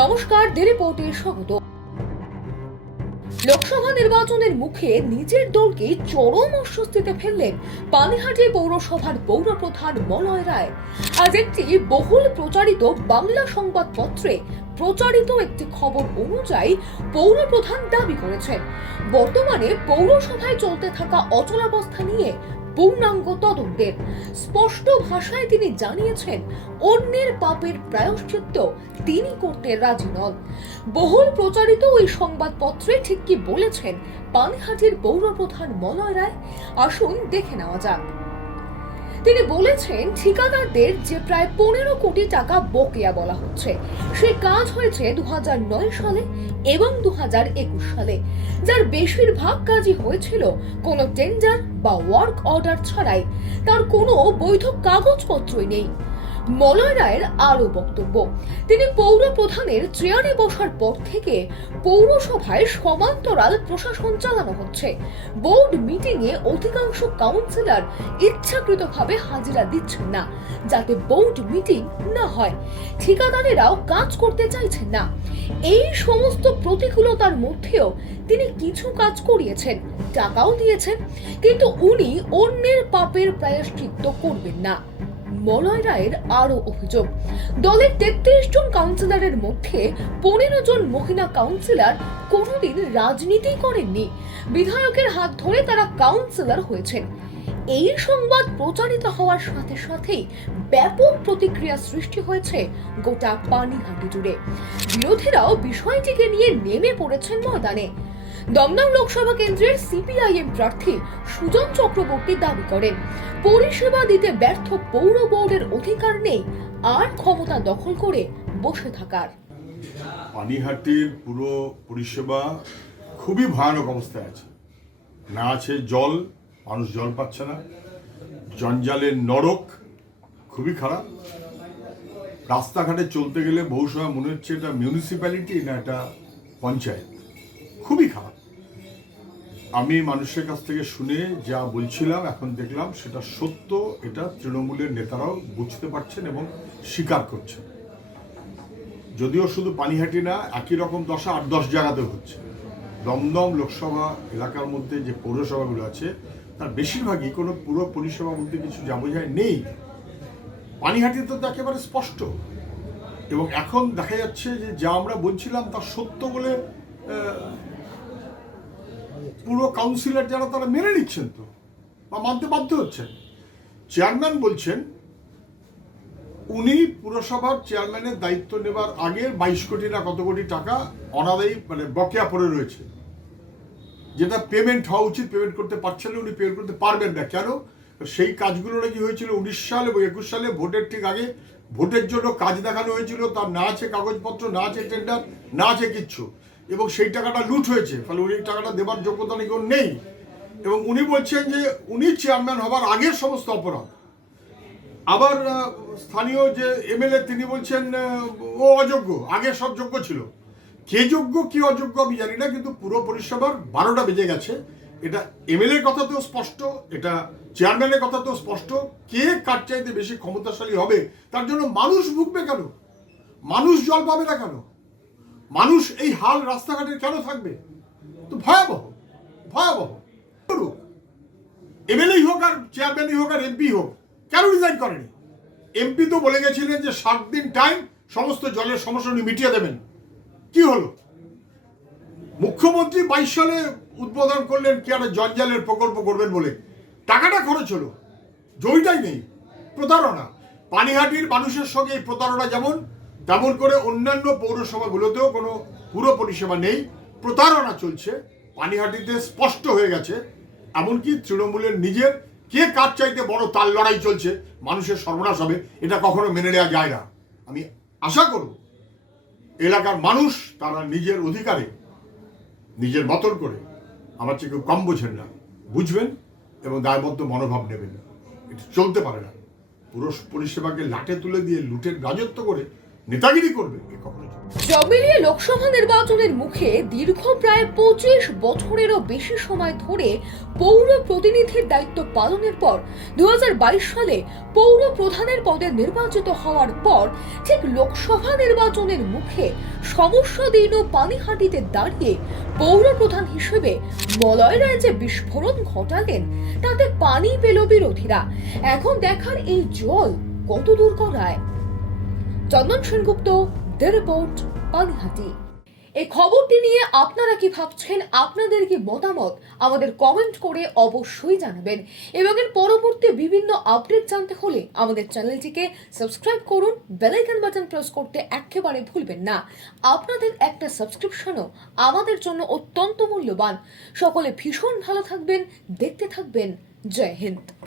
নমস্কার ডেলি রিপোর্টে স্বাগত। লোকসভা নির্বাচনের মুখে নিজের দলকে চরম অস্বস্তিতে ফেললেন পানিহাটি পৌরসভার পৌরপ্রধান মলয় রায়। আজ একটি বহুল প্রচারিত বাংলা সংবাদপত্রে প্রচারিত একটি খবর অনুযায়ী পৌরপ্রধান দাবি করেছেন, বর্তমানে পৌরসভায় চলতে থাকা অচলাবস্থা নিয়ে পূর্ণাঙ্গ তদন্তের স্পষ্ট ভাষায় তিনি জানিয়েছেন, অন্যের পাপের প্রায়শ্চিত্ত তিনি করতে রাজি নন। বহুল প্রচারিত ওই সংবাদপত্রে ঠিক কি বলেছেন, পানিহাটির পৌরপ্রধান মলয় রায়? আসুন দেখে নেওয়া যাক। তিনি বলেছেন, ঠিকাদারদের যে প্রায় পনেরো কোটি টাকা বকেয়া বলা হচ্ছে, সে কাজ হয়েছে দু হাজার নয় সালে এবং দু হাজার একুশ সালে, যার বেশিরভাগ কাজই হয়েছিল কোনো টেন্ডার বা ওয়ার্ক অর্ডার ছাড়াই। তার কোনো বৈধ কাগজপত্রই নেই। মলয় রায়ের আরও বক্তব্য। তিনি পৌর প্রধানের চেয়ারে বসার পর থেকে পৌরসভায় সমান্তরাল প্রশাসন চালানো হচ্ছে। বোর্ড মিটিংয়ে অধিকাংশ কাউন্সিলর ইচ্ছাকৃতভাবে হাজিরা দিচ্ছেন না, যাতে বোর্ড মিটিং না হয়। ঠিকাদারেরাও কাজ করতে চাইছেন না। এই সমস্ত প্রতিকূলতার মধ্যেও তিনি কিছু কাজ করিয়েছেন, টাকাও দিয়েছেন, কিন্তু উনি অন্যের পাপের প্রায়শ্চিত্ত করবেন না। মলয় রায়ের আরও অভিযোগ। দলের তেত্রিশ জন কাউন্সিলরের মধ্যে পনেরো জন মহিলা কাউন্সিলর কোনোদিন রাজনীতি করেননি। বিধায়কের হাত ধরে তারা কাউন্সিলর হয়েছেন। এই সংবাদ প্রচারিত হওয়ার সাথে সাথেই ব্যাপক প্রতিক্রিয়া সৃষ্টি হয়েছে গোটা পানিহাটি জুড়ে। বিরোধীরাও বিষয়টিকে নিয়ে নেমে পড়েছেন ময়দানে। দমদম লোকসভা কেন্দ্রের সিপিআইএম প্রার্থী সুজন চক্রবর্তী দাবি করেন, পরিষেবা দিতে ব্যর্থ পৌর বোর্ডের অধিকার নেই, আর ক্ষমতা দখল করে বসে থাকার। পানিহাটির পুরো পরিষেবা খুবই ভয়ানক অবস্থায় আছে। না আছে জল, মানুষ জল পাচ্ছে না। জঞ্জালের নরক খুবই খারাপ। রাস্তাঘাটে চলতে গেলে বহু সময় মনে হচ্ছে এটা মিউনিসিপ্যালিটি না, এটা পঞ্চায়েত। খুবই খারাপ। আমি মানুষের কাছ থেকে শুনে যা বলছিলাম, এখন দেখলাম সেটা সত্য, এটা তৃণমূলের নেতারাও বুঝতে পারছেন এবং স্বীকার করছেন। যদিও শুধু পানিহাটি না, একই রকম দশা আট দশ জায়গাতেও হচ্ছে। দমদম লোকসভা এলাকার মধ্যে যে পৌরসভাগুলো আছে, তার বেশিরভাগই কোনো পুরো পরিষেবা বলতে কিছু যা বোঝায় নেই। পানিহাটিতে তো একেবারে স্পষ্ট। এবং এখন দেখা যাচ্ছে যে যা আমরা বলছিলাম তা সত্য বলে পুরো কাউন্সিলর যারা তারা মেনে নিচ্ছেন তো, বা মানতে বাধ্য হচ্ছেন। চেয়ারম্যান বলছেন, উনি পুরসভার চেয়ারম্যানের দায়িত্ব নেবার আগের বাইশ কোটি না কত কোটি টাকা অনাদায়ী মানে বকেয়া পড়ে রয়েছে। যেটা পেমেন্ট হওয়া উচিত পেমেন্ট করতে পারছেন না, উনি পেমেন্ট করতে পারবেন না। কেন? সেই কাজগুলো নাকি হয়েছিল উনিশ সাল এবং একুশ সালে, ভোটের ঠিক আগে। ভোটের জন্য কাজ দেখানো হয়েছিল, তার না আছে কাগজপত্র, না আছে টেন্ডার না আছে কিচ্ছু। এবং সেই টাকাটা লুট হয়েছে। ফলে উনি টাকাটা দেবার যোগ্যতা নাকি নেই। এবং উনি বলছেন যে উনি চেয়ারম্যান হবার আগের সমস্ত অপরাধ। আবার স্থানীয় যে এমএলএ, তিনি বলছেন ও অযোগ্য, আগে সব যোগ্য ছিল। কে যোগ্য, কি অযোগ্য আমি জানি না, কিন্তু পুরো পরিষেবার বারোটা বেজে গেছে। এটা এমএলএ কথাতেও স্পষ্ট, এটা চেয়ারম্যানের কথাতেও স্পষ্ট। কে কার চাইতে বেশি ক্ষমতাশালী হবে? তার জন্য মানুষ ভুগবে কেন? মানুষ জল পাবে না কেন? মানুষ এই হাল রাস্তাঘাটে কেন থাকবে? তো ভয়াবহ ভয়াবহ। এমএলএ হোক আর চেয়ারম্যানই হোক আর এমপি হোক, কেন রিজাইন করেনি? এমপি তো বলে গেছিলেন যে সাত দিন টাইম সমস্ত জলের সমস্যা উনি মিটিয়ে দেবেন। কি হলো? মুখ্যমন্ত্রী বাইশ সালে উদ্বোধন করলেন কি একটা জঞ্জালের প্রকল্প করবেন বলে। টাকাটা খরচ হলো জয়টাই নেই, প্রতারণা। পানিহাটির মানুষের সঙ্গে এই প্রতারণা যেমন তেমন করে অন্যান্য পৌরসভাগুলোতেও কোনো পুরো পরিষেবা নেই। প্রতারণা চলছে। পানিহাটিতে স্পষ্ট হয়ে গেছে। এমনকি তৃণমূলের নিজের কে কার চাইতে বড় তার লড়াই চলছে, মানুষের সর্বনাশ হবে, এটা কখনো মেনে নেওয়া যায় না। আমি আশা করব এলাকার মানুষ তারা নিজের অধিকারে, নিজের মতন করে আমার চেয়ে কেউ কম বোঝেন না। বুঝবেন এবং দায়বদ্ধ মনোভাব নেবেন। এটা চলতে পারে না। পুরো পরিষেবাকে লাটে তুলে দিয়ে লুটের রাজত্ব করে নেতাগিরি করবে লোকসভা নির্বাচনের মুখে দীর্ঘ প্রায় পঁচিশ বছরেরও বেশি সময় ধরে পৌর প্রতিনিধির দায়িত্ব পালনের পর দু সালে পৌর প্রধানের পদে নির্বাচিত হওয়ার পর ঠিক লোকসভা নির্বাচনের মুখে পানিহাটিতে দাঁড়িয়ে পৌর প্রধান হিসেবে মলয় রায় যে বিস্ফোরণ ঘটালেন তাতে পানি পেল বিরোধীরা। এখন দেখার এই জল কত দূর করায় চন্দন সেনগুপ্ত দ্য রিপোর্ট পানিহাটি এই খবরটি নিয়ে আপনারা কি ভাবছেন? আপনাদের কি মতামত? আমাদের কমেন্ট করে অবশ্যই জানাবেন। এবং এর পরবর্তী বিভিন্ন আপডেট জানতে হলে আমাদের চ্যানেলটিকে সাবস্ক্রাইব করুন। বেলাইকন বাটন প্রেস করতে একেবারে ভুলবেন না। আপনাদের একটা সাবস্ক্রিপশনও আমাদের জন্য অত্যন্ত মূল্যবান। সকলে ভীষণ ভালো থাকবেন, দেখতে থাকবেন। জয় হিন্দ।